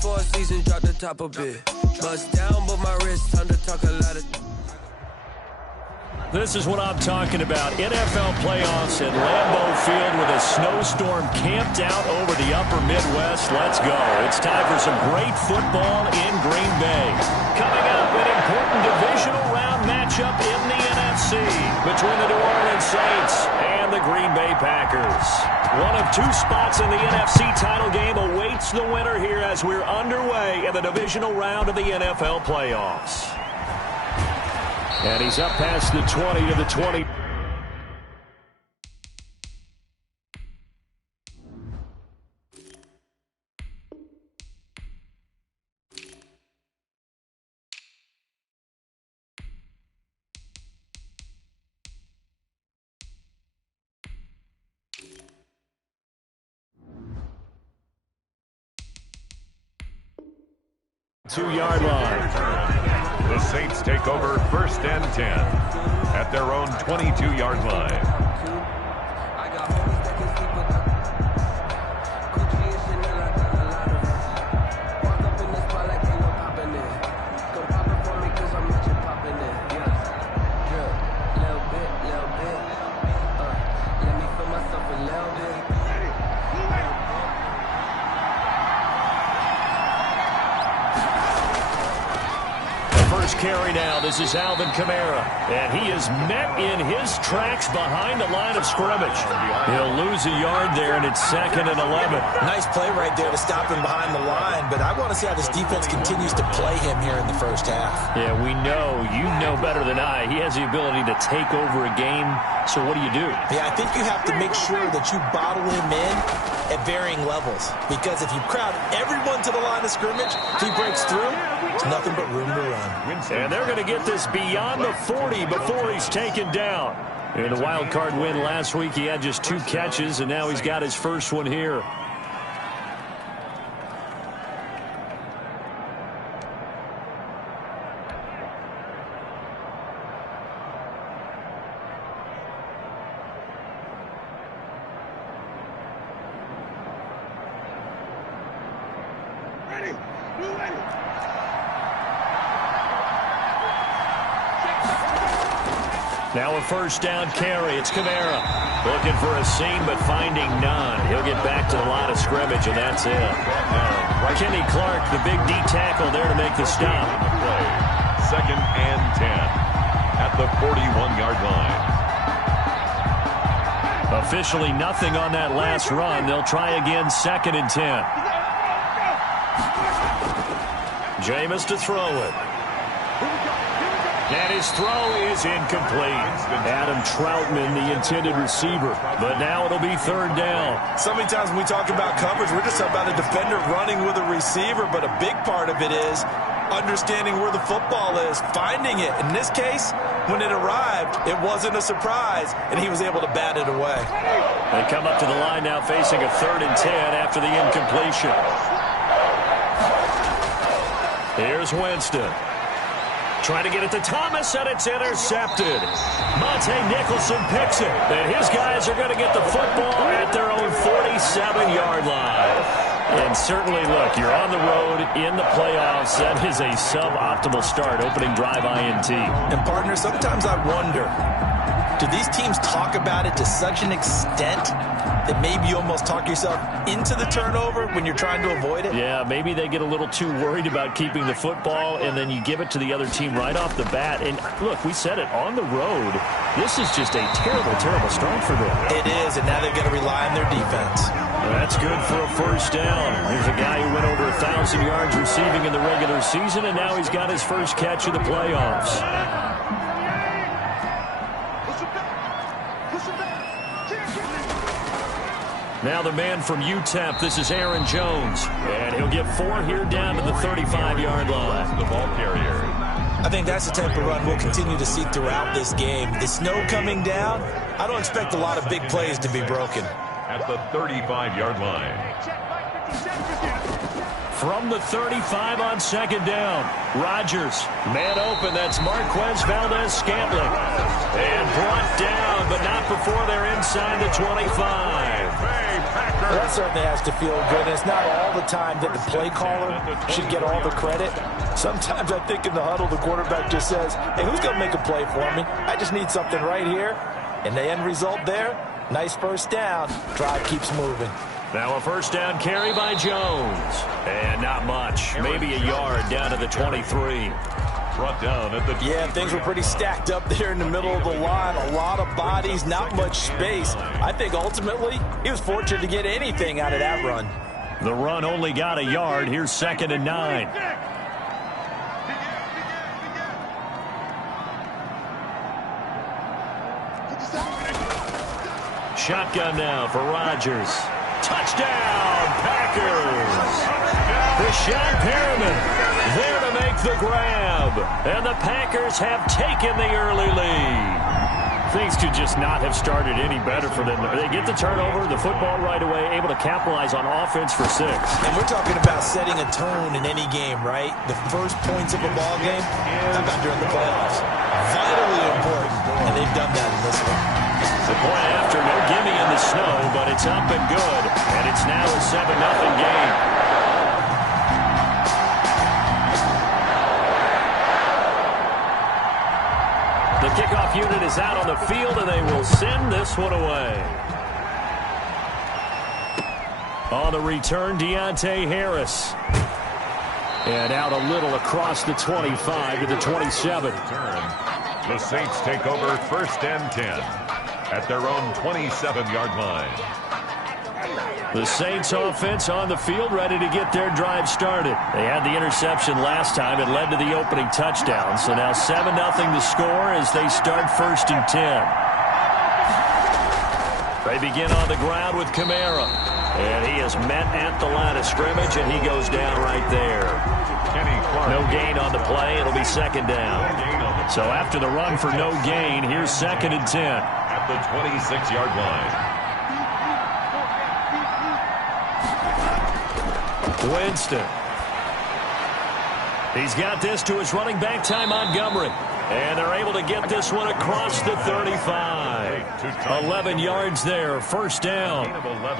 4 seasons, drop the top a bit. Bust down, but my wrist, time to talk a lot of... This is what I'm talking about. NFL playoffs at Lambeau Field with a snowstorm camped out over the upper Midwest. Let's go. It's time for some great football in Green Bay. Coming up, an important divisional round matchup in the NFC between the New Orleans Saints and the Green Bay Packers. One of two spots in the NFC title game awaits the winner here as we're underway in the divisional round of the NFL playoffs. And he's up past the 20 to the 20. Two-yard line. The Saints take over 1st and 10 at their own 22-yard line. Carry now. This is Alvin Kamara, and he is met in his tracks behind the line of scrimmage. He'll lose a yard there, and it's 2nd and 11. Nice play right there to stop him behind the line, but I want to see how this defense continues to play him here in the first half. Yeah, we know. You know better than I. He has the ability to take over a game, so what do you do? Yeah, I think you have to make sure that you bottle him in at varying levels, because if you crowd everyone to the line of scrimmage, if he breaks through, there's nothing but room to run. And they're going to get this beyond the 40 before he's taken down. In the wild card win last week, he had just 2 catches, and now he's got his first one here. Now a first down carry. It's Kamara looking for a seam but finding none. He'll get back to the line of scrimmage, and that's it. Kenny Clark, the big D tackle there to make the stop. 2nd and 10 at the 41-yard line. Officially nothing on that last run. They'll try again 2nd and 10. Jameis to throw it. And his throw is incomplete. Adam Troutman, the intended receiver. But now it'll be 3rd down. So many times when we talk about coverage, we're just talking about a defender running with a receiver, but a big part of it is understanding where the football is, finding it. In this case, when it arrived, it wasn't a surprise, and he was able to bat it away. They come up to the line now facing a 3rd and 10 after the incompletion. Here's Winston. Trying to get it to Thomas, and it's intercepted. Monte Nicholson picks it, and his guys are going to get the football at their own 47-yard line. And certainly, look, you're on the road in the playoffs. That is a suboptimal start, opening drive INT. And, partner, sometimes I wonder, do these teams talk about it to such an extent that maybe you almost talk yourself into the turnover when you're trying to avoid it? Yeah, maybe they get a little too worried about keeping the football, and then you give it to the other team right off the bat. And, look, we said it, on the road, this is just a terrible, terrible start for them. It is, and now they've got to rely on their defense. That's good for a first down. Here's a guy who went over 1,000 yards receiving in the regular season, and now he's got his first catch of the playoffs. Now the man from UTEP, this is Aaron Jones. And he'll get 4 here down to the 35-yard line. The ball carrier. I think that's the type of run we'll continue to see throughout this game. The snow coming down, I don't expect a lot of big plays to be broken. At the 35-yard line. From the 35 on 2nd down, Rodgers, man open, that's Marquez Valdez-Scantling. And brought down, but not before they're inside the 25. That certainly has to feel good. It's not all the time that the play caller should get all the credit. Sometimes I think in the huddle, the quarterback just says, hey, who's going to make a play for me? I just need something right here. And the end result there, nice first down. Drive keeps moving. Now a first down carry by Jones. And not much. Maybe a yard down to the 23. Brought down at the yeah, things were pretty stacked up there in the middle of the line. A lot of bodies, not much space. I think ultimately he was fortunate to get anything out of that run. The run only got a yard. Here's 2nd and 9. Shotgun now for Rodgers. Touchdown, Packers! Rashad Perriman there to make the grab. And the Packers have taken the early lead. Things could just not have started any better for them. They get the turnover, the football right away, able to capitalize on offense for 6. And we're talking about setting a tone in any game, right? The first points of a ball game, how about during the playoffs? Vitally important, and they've done that in this one. The point after, no gimme in the snow, but it's up and good. And it's now a 7-0 game. The kickoff unit is out on the field, and they will send this one away. On the return, Deontay Harris. And out a little across the 25 to the 27. The Saints take over 1st and 10 at their own 27-yard line. The Saints offense on the field, ready to get their drive started. They had the interception last time. It led to the opening touchdown. So now 7-0 the score as they start 1st and 10. They begin on the ground with Kamara. And he is met at the line of scrimmage, and he goes down right there. No gain on the play. It'll be 2nd down. So after the run for no gain, here's 2nd and 10. At the 26-yard line. Winston. He's got this to his running back, Ty Montgomery. And they're able to get this one across the 35. 11 yards there, 1st down.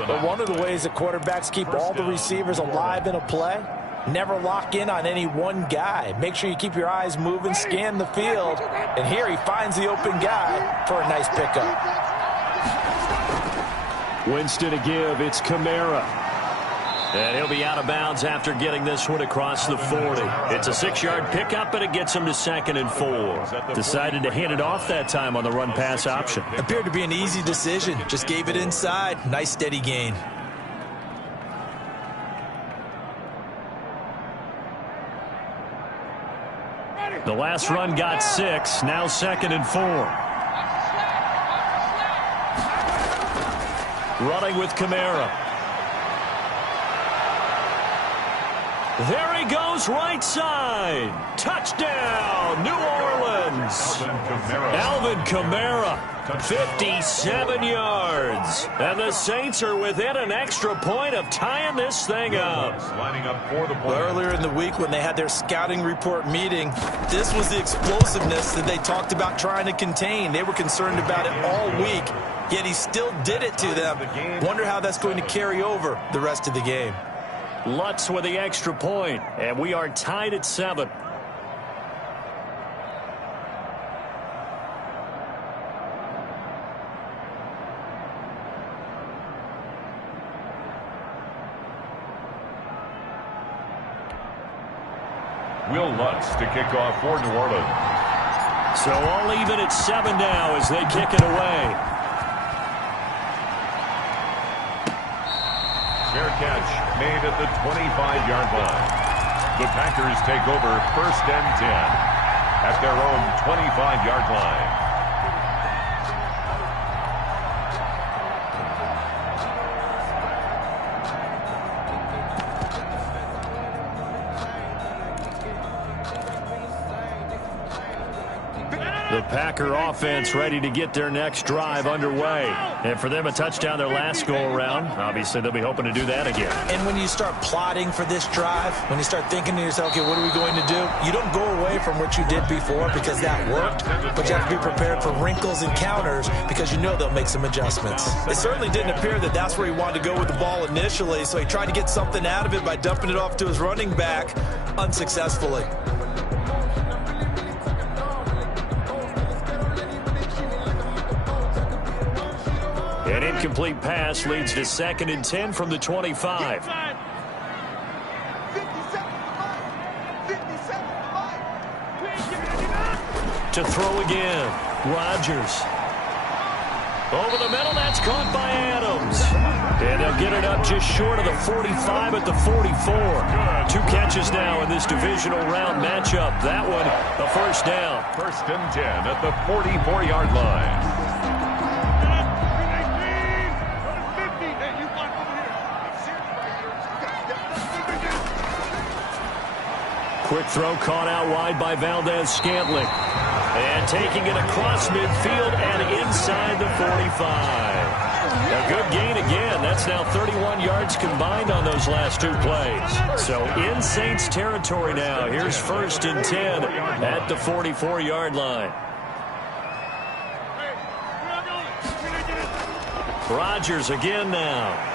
But one of the ways that quarterbacks keep all the receivers alive in a play, never lock in on any one guy. Make sure you keep your eyes moving, scan the field. And here he finds the open guy for a nice pickup. Winston to give. It's Kamara. And he'll be out of bounds after getting this one across the 40. It's a 6-yard pickup, but it gets him to 2nd and 4. Decided to hand it off that time on the run-pass option. Appeared to be an easy decision. Just gave it inside. Nice, steady gain. The last run got 6. Now 2nd and 4. Running with Kamara. There he goes, right side. Touchdown, New Orleans. Alvin Kamara, 57 yards. And the Saints are within an extra point of tying this thing up. Lining up for the play. Earlier in the week when they had their scouting report meeting, this was the explosiveness that they talked about trying to contain. They were concerned about it all week, yet he still did it to them. Wonder how that's going to carry over the rest of the game. Lutz with the extra point, and we are tied at 7. Will Lutz to kick off for New Orleans. So all even at 7 now as they kick it away. Fair catch made at the 25-yard line. The Packers take over 1st and 10 at their own 25-yard line. The Packer offense ready to get their next drive underway. And for them, a touchdown their last go-around. Obviously, they'll be hoping to do that again. And when you start plotting for this drive, when you start thinking to yourself, okay, what are we going to do? You don't go away from what you did before because that worked, but you have to be prepared for wrinkles and counters because you know they'll make some adjustments. It certainly didn't appear that that's where he wanted to go with the ball initially, so he tried to get something out of it by dumping it off to his running back unsuccessfully. An incomplete pass leads to 2nd and 10 from the 25. To throw again, Rodgers. Over the middle, that's caught by Adams. And they'll get it up just short of the 45 at the 44. 2 catches now in this divisional round matchup. That one, a first down. 1st and 10 at the 44-yard line. Quick throw caught out wide by Valdez-Scantling. And taking it across midfield and inside the 45. A good gain again. That's now 31 yards combined on those last 2 plays. So in Saints territory now. Here's 1st and 10 at the 44-yard line. Rodgers again now.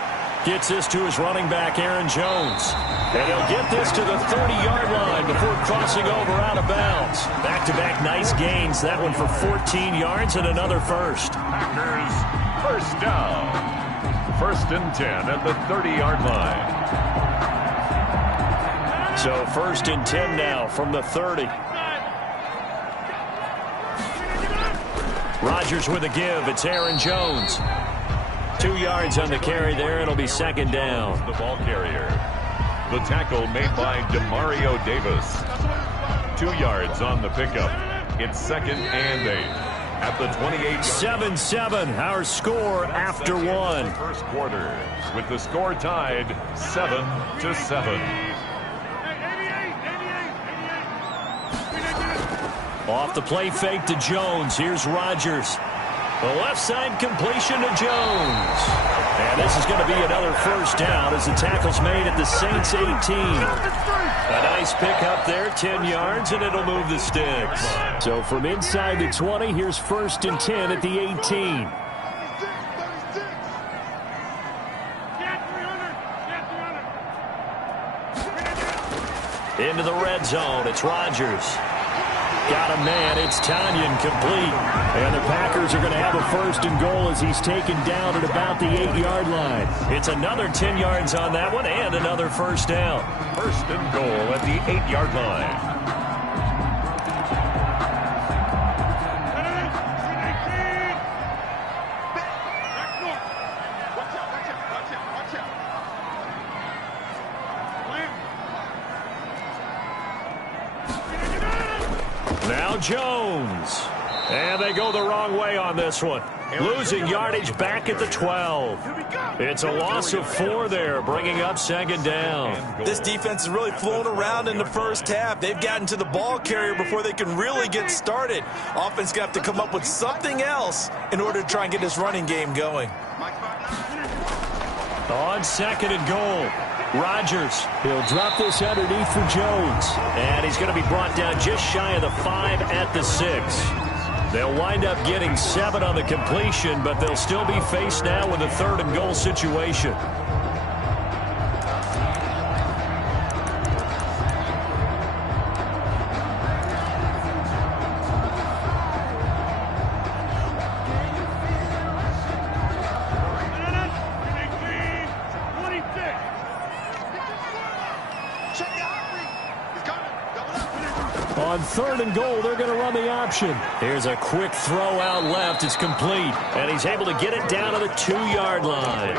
Gets this to his running back, Aaron Jones. And he'll get this to the 30-yard line before crossing over out of bounds. Back-to-back nice gains. That one for 14 yards and another first. Packers first down. 1st and 10 at the 30-yard line. So 1st and 10 now from the 30. Rodgers with a give. It's Aaron Jones. 2 yards on the carry there. It'll be 2nd down. The ball carrier. The tackle made by Demario Davis. 2 yards on the pickup. It's 2nd and 8 at the 28. 7-7, our score after 1. First quarter with the score tied 7-7. Off the play fake to Jones. Here's Rodgers. The left side completion to Jones. And this is going to be another first down as the tackle's made at the Saints 18. A nice pickup there, 10 yards, and it'll move the sticks. So from inside the 20, here's 1st and 10 at the 18. Into the red zone, it's Rodgers. Got a man, it's Tanyan complete. And the Packers are going to have a 1st and goal as he's taken down at about the 8-yard line. It's another 10 yards on that one and another first down. 1st and goal at the 8-yard line. Now Jones. And they go the wrong way on this one. Losing yardage back at the 12. It's a loss of 4 there, bringing up 2nd down. This defense is really flown around in the first half. They've gotten to the ball carrier before they can really get started. Offense got to come up with something else in order to try and get this running game going. On 2nd and goal. Rodgers, he'll drop this underneath for Jones. And he's going to be brought down just shy of the 5 at the 6. They'll wind up getting 7 on the completion, but they'll still be faced now with a 3rd and goal situation. On 3rd and goal, they're going to run the option. Here's a quick throw out left. It's complete. And he's able to get it down to the 2-yard line.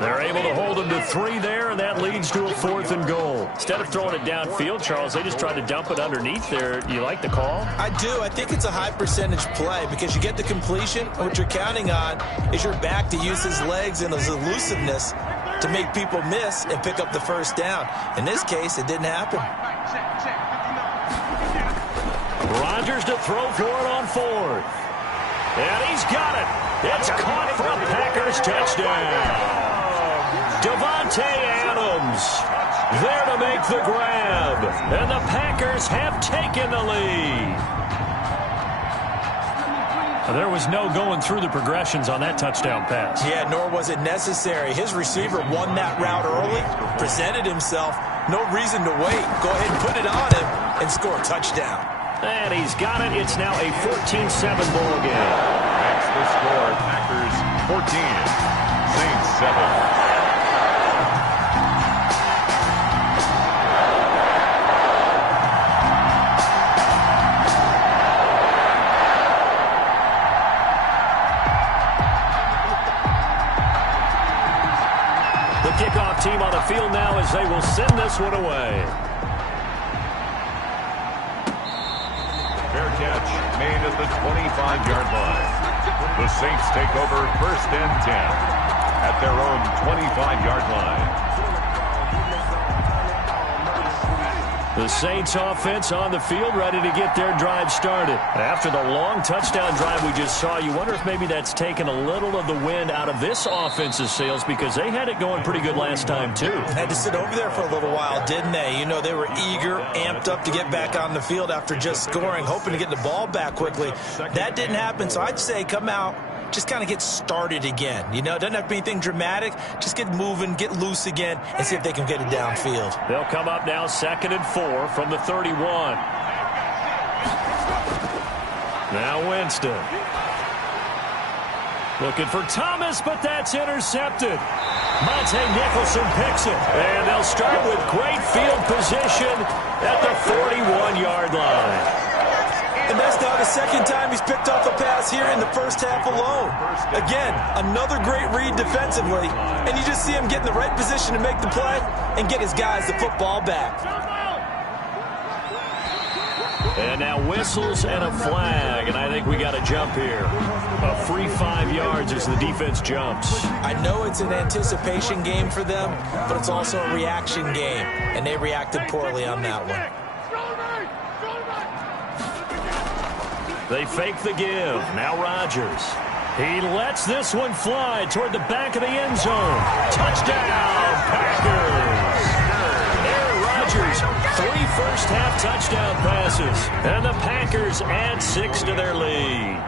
They're able to hold him to 3 there, and that leads to a 4th and goal. Instead of throwing it downfield, Charles, they just tried to dump it underneath there. You like the call? I do. I think it's a high percentage play because you get the completion, and what you're counting on is your back to use his legs and his elusiveness to make people miss and pick up the first down. In this case, it didn't happen. Rodgers to throw for it on 4th. And he's got it. It's caught for a Packers touchdown. Davante Adams there to make the grab. And the Packers have taken the lead. There was no going through the progressions on that touchdown pass. Yeah, nor was it necessary. His receiver won that route early, presented himself. No reason to wait. Go ahead and put it on him and score a touchdown. And he's got it. It's now a 14-7 ball game. That's the score. Packers 14, Saints 7. Kickoff team on the field now as they will send this one away. Fair catch made at the 25-yard line. The Saints take over 1st and 10 at their own 25-yard line. The Saints offense on the field ready to get their drive started. After the long touchdown drive we just saw, you wonder if maybe that's taken a little of the wind out of this offense's sails because they had it going pretty good last time too. Had to sit over there for a little while, didn't they? You know, they were eager, amped up to get back on the field after just scoring, hoping to get the ball back quickly. That didn't happen, so I'd say come out, just kind of get started again. You know, it doesn't have to be anything dramatic. Just get moving, get loose again, and see if they can get it downfield. They'll come up now 2nd and 4 from the 31. Now Winston. Looking for Thomas, but that's intercepted. Monte Nicholson picks it. And they'll start with great field position at the 41-yard line. And that's now the second time he's picked off a pass here in the first half alone. Again, another great read defensively. And you just see him get in the right position to make the play and get his guys the football back. And now whistles and a flag. And I think we got a jump here. A free 5 yards as the defense jumps. I know it's an anticipation game for them, but it's also a reaction game. And they reacted poorly on that one. They fake the give. Now Rodgers. He lets this one fly toward the back of the end zone. Touchdown, Packers. Aaron Rodgers, 3 first-half touchdown passes. And the Packers add 6 to their lead.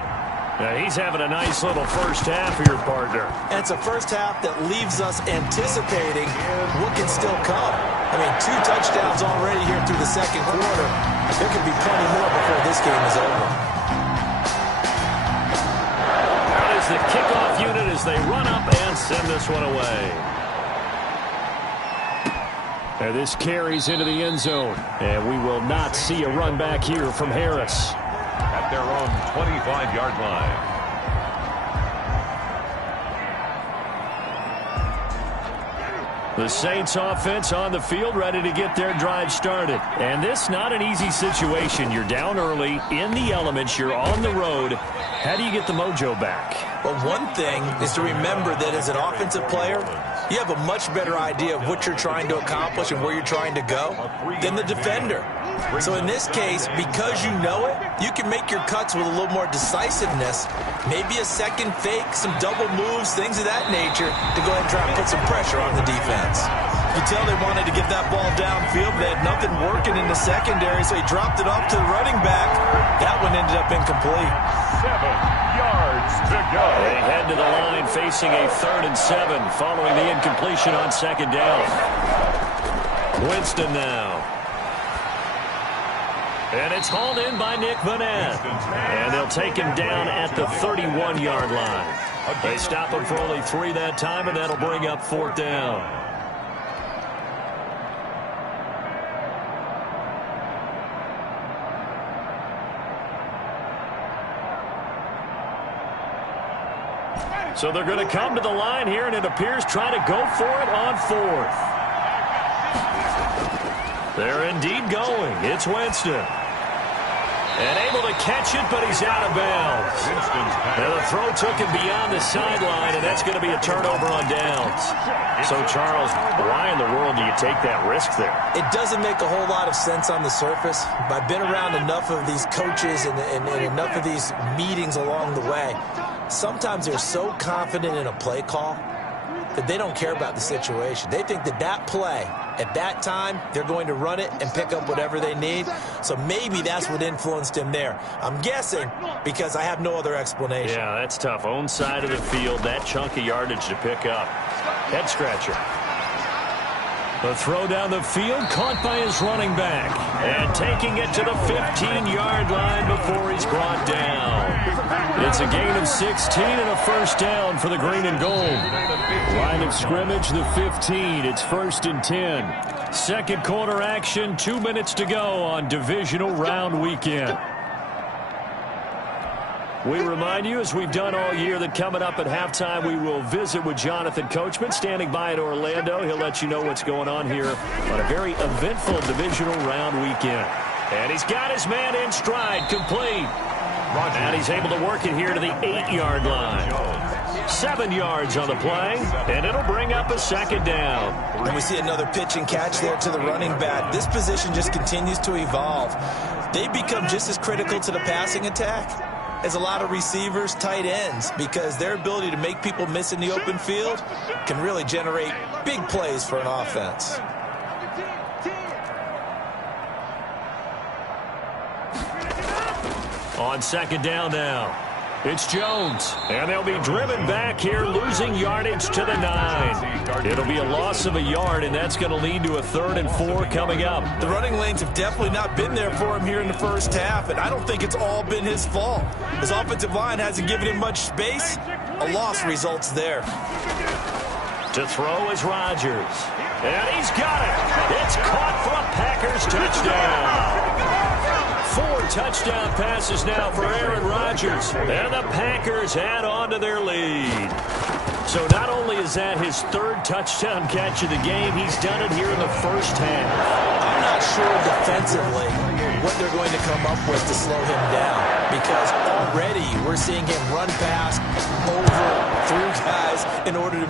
Now he's having a nice little first half here, partner. And it's a first half that leaves us anticipating what can still come. I mean, 2 touchdowns already here through the second quarter. There could be plenty more before this game is over. The kickoff unit as they run up and send this one away. And this carries into the end zone. And we will not see a run back here from Harris. At their own 25-yard line. The Saints offense on the field ready to get their drive started. And this not an easy situation. You're down early, in the elements, you're on the road. How do you get the mojo back? Well, one thing is to remember that as an offensive player, you have a much better idea of what you're trying to accomplish and where you're trying to go than the defender. So in this case, because you know it, you can make your cuts with a little more decisiveness. Maybe a second fake, some double moves, things of that nature to go ahead and try and put some pressure on the defense. You tell they wanted to get that ball downfield. They had nothing working in the secondary, so he dropped it off to the running back. That one ended up incomplete. 7 yards to go. They head to the line facing a 3rd and 7 following the incompletion on 2nd down. Winston now. And it's hauled in by Nick Vannett. And they'll take him down at the 31-yard line. They stop him for only 3 that time, and that'll bring up 4th down. So they're going to come to the line here, and it appears trying to go for it on 4th. They're indeed going. It's Winston. And able to catch it, but he's out of bounds. Now the throw took him beyond the sideline, and that's going to be a turnover on downs. So, Charles, why in the world do you take that risk there? It doesn't make a whole lot of sense on the surface. I've been around enough of these coaches and enough of these meetings along the way. Sometimes they're so confident in a play call that they don't care about the situation. They think that play, at that time, they're going to run it and pick up whatever they need. So maybe that's what influenced him there. I'm guessing because I have no other explanation. Yeah, that's tough. Own side of the field, that chunk of yardage to pick up. Head scratcher. The throw down the field, caught by his running back. And taking it to the 15-yard line before he's brought down. It's a gain of 16 and a first down for the green and gold. Line of scrimmage, the 15. It's 1st and 10. Second quarter action, 2 minutes to go on divisional round weekend. We remind you, as we've done all year, that coming up at halftime, we will visit with Jonathan Coachman, standing by in Orlando. He'll let you know what's going on here on a very eventful divisional round weekend. And he's got his man in stride, complete. And he's able to work it here to the 8-yard line. 7 yards on the play, and it'll bring up a second down. And we see another pitch and catch there to the running back. This position just continues to evolve. They become just as critical to the passing attack as a lot of receivers, tight ends, because their ability to make people miss in the open field can really generate big plays for an offense. On second down now, it's Jones, and they'll be driven back here, losing yardage to the 9. It'll be a loss of a yard, and that's going to lead to a 3rd and 4 coming up. The running lanes have definitely not been there for him here in the first half, and I don't think it's all been his fault. His offensive line hasn't given him much space. A loss results there. To throw is Rodgers, and he's got it. It's caught for a Packers touchdown. 4 touchdown passes now for Aaron Rodgers, and the Packers add on to their lead. So not only is that his 3rd touchdown catch of the game, he's done it here in the first half. I'm not sure defensively what they're going to come up with to slow him down, because already we're seeing him run past, over, through guys in order to